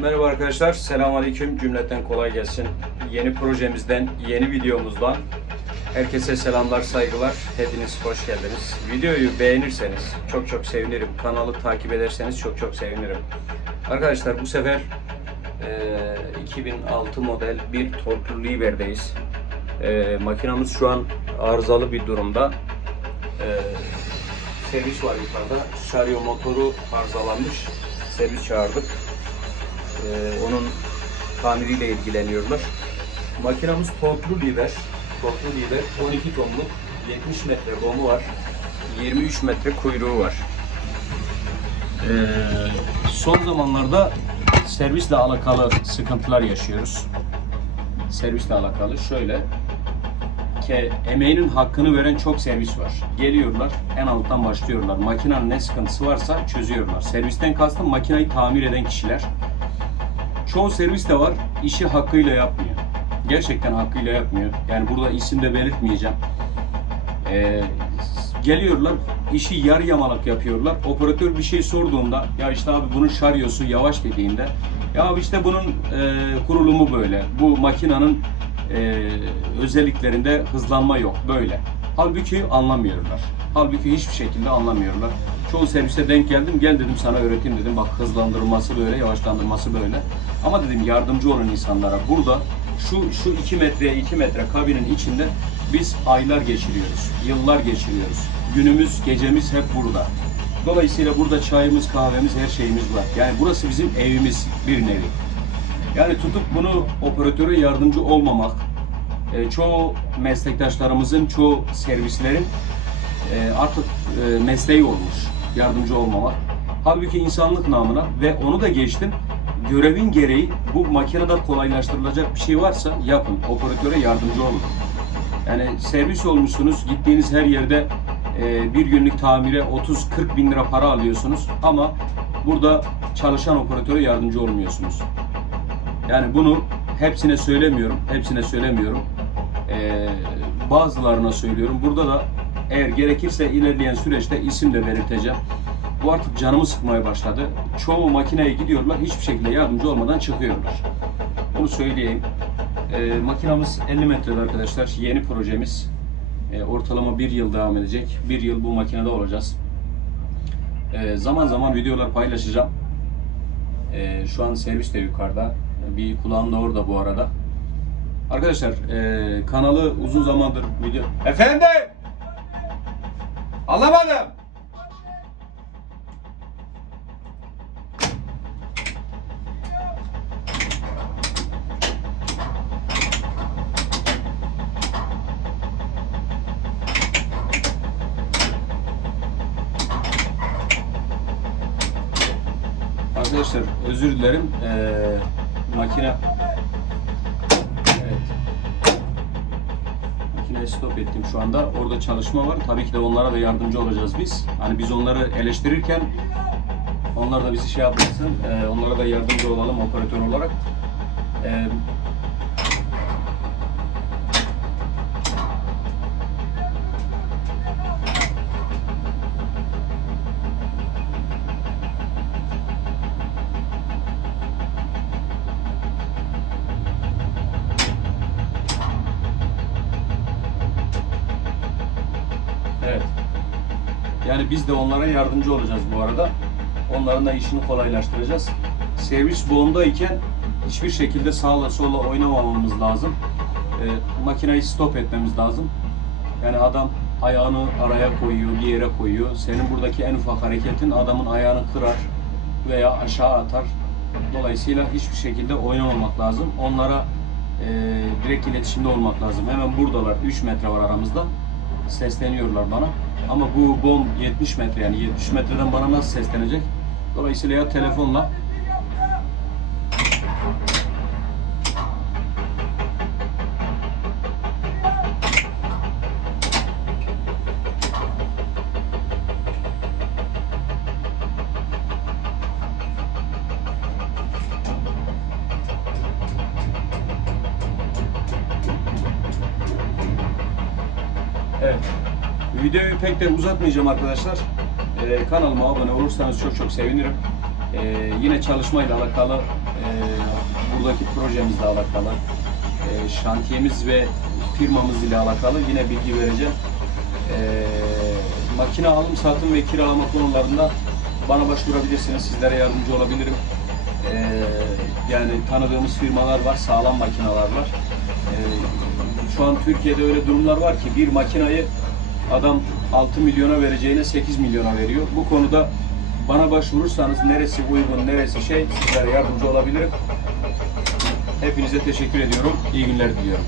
Merhaba arkadaşlar, selamünaleyküm. Cümleten kolay gelsin. Yeni projemizden, yeni videomuzdan herkese selamlar, saygılar. Hepiniz hoş geldiniz. Videoyu beğenirseniz çok çok sevinirim. Kanalı takip ederseniz çok çok sevinirim. Arkadaşlar bu sefer eee, 2006 model bir torklu Liber'deyiz. Eee makinamız şu an arızalı bir durumda. Eee servis var yukarıda. Şaryo motoru arızalanmış. Servis çağırdık. Ee, onun tamiriyle ilgileniyorlar. Makinamız torklu liver. Torklu liver 12 tonluk 70 metre domu var. 23 metre kuyruğu var. Ee, son zamanlarda servisle alakalı sıkıntılar yaşıyoruz. Servisle alakalı şöyle ke emeğinin hakkını veren çok servis var. Geliyorlar, en alttan başlıyorlar. Makinenin ne sıkıntısı varsa çözüyorlar. Servisten kastım makineyi tamir eden kişiler. Çoğu servis de var, işi hakkıyla yapmıyor. Gerçekten hakkıyla yapmıyor. Yani burada isim de belirtmeyeceğim. Ee, geliyorlar, işi yarı yamalak yapıyorlar. Operatör bir şey sorduğunda, ya işte abi bunun şaryosu yavaş dediğinde, ya abi işte bunun e, kurulumu böyle, bu makinenin e, özelliklerinde hızlanma yok, böyle. Halbuki anlamıyorlar. Halbuki hiçbir şekilde anlamıyorlar. Çoğu servise denk geldim, gel dedim sana öğreteyim dedim. Bak hızlandırılması böyle, yavaşlandırması böyle. Ama dedim yardımcı olun insanlara. Burada şu şu 2 metreye 2 metre kabinin içinde biz aylar geçiriyoruz, yıllar geçiriyoruz. Günümüz, gecemiz hep burada. Dolayısıyla burada çayımız, kahvemiz, her şeyimiz var. Yani burası bizim evimiz bir nevi. Yani tutup bunu operatöre yardımcı olmamak, e, çoğu meslektaşlarımızın, çoğu servislerin e, artık e, mesleği olmuş yardımcı olmamak. Halbuki insanlık namına ve onu da geçtim, görevin gereği bu makinede kolaylaştırılacak bir şey varsa yapın, operatöre yardımcı olun. Yani servis olmuşsunuz, gittiğiniz her yerde e, bir günlük tamire 30-40 bin lira para alıyorsunuz ama burada çalışan operatöre yardımcı olmuyorsunuz. Yani bunu hepsine söylemiyorum, hepsine söylemiyorum. Bazılarına söylüyorum. Burada da eğer gerekirse ilerleyen süreçte isim de belirteceğim. Bu artık canımı sıkmaya başladı. Çoğu makineye gidiyorlar, hiçbir şekilde yardımcı olmadan çıkıyorlar. Bunu söyleyeyim. Ee, makinamız 50 metrede arkadaşlar. Yeni projemiz. Ee, ortalama bir yıl devam edecek. Bir yıl bu makinede olacağız. Ee, zaman zaman videolar paylaşacağım. Ee, şu an servis de yukarıda. Bir kulağım da orada bu arada. Arkadaşlar ee, kanalı uzun zamandır video... Efendim! Anlamadım! Arkadaşlar özür dilerim. Ee, makine Stop ettim şu anda. Orada çalışma var. Tabii ki de onlara da yardımcı olacağız biz. Hani biz onları eleştirirken onlar da bizi şey yapmasın. ee, onlara da yardımcı olalım operatör olarak. Ee, Yani biz de onlara yardımcı olacağız bu arada. Onların da işini kolaylaştıracağız. Servis boğumdayken hiçbir şekilde sağla sola oynamamamız lazım. Ee, makineyi stop etmemiz lazım. Yani adam ayağını araya koyuyor, bir yere koyuyor. Senin buradaki en ufak hareketin adamın ayağını kırar veya aşağı atar. Dolayısıyla hiçbir şekilde oynamamak lazım. Onlara e, direkt iletişimde olmak lazım. Hemen buradalar. 3 metre var aramızda sesleniyorlar bana. Ama bu bom 70 metre yani 70 metreden bana nasıl seslenecek? Dolayısıyla ya telefonla Videoyu pek de uzatmayacağım arkadaşlar. Ee, kanalıma abone olursanız çok çok sevinirim. Ee, yine çalışmayla alakalı e, buradaki projemizle alakalı, e, şantiyemiz ve firmamız ile alakalı yine bilgi vereceğim. E, makine alım, satım ve kiralama konularında bana başvurabilirsiniz. Sizlere yardımcı olabilirim. E, yani tanıdığımız firmalar var, sağlam makineler var. E, şu an Türkiye'de öyle durumlar var ki bir makinayı adam 6 milyona vereceğine 8 milyona veriyor. Bu konuda bana başvurursanız neresi uygun, neresi şey sizlere yardımcı olabilirim. Hepinize teşekkür ediyorum. İyi günler diliyorum.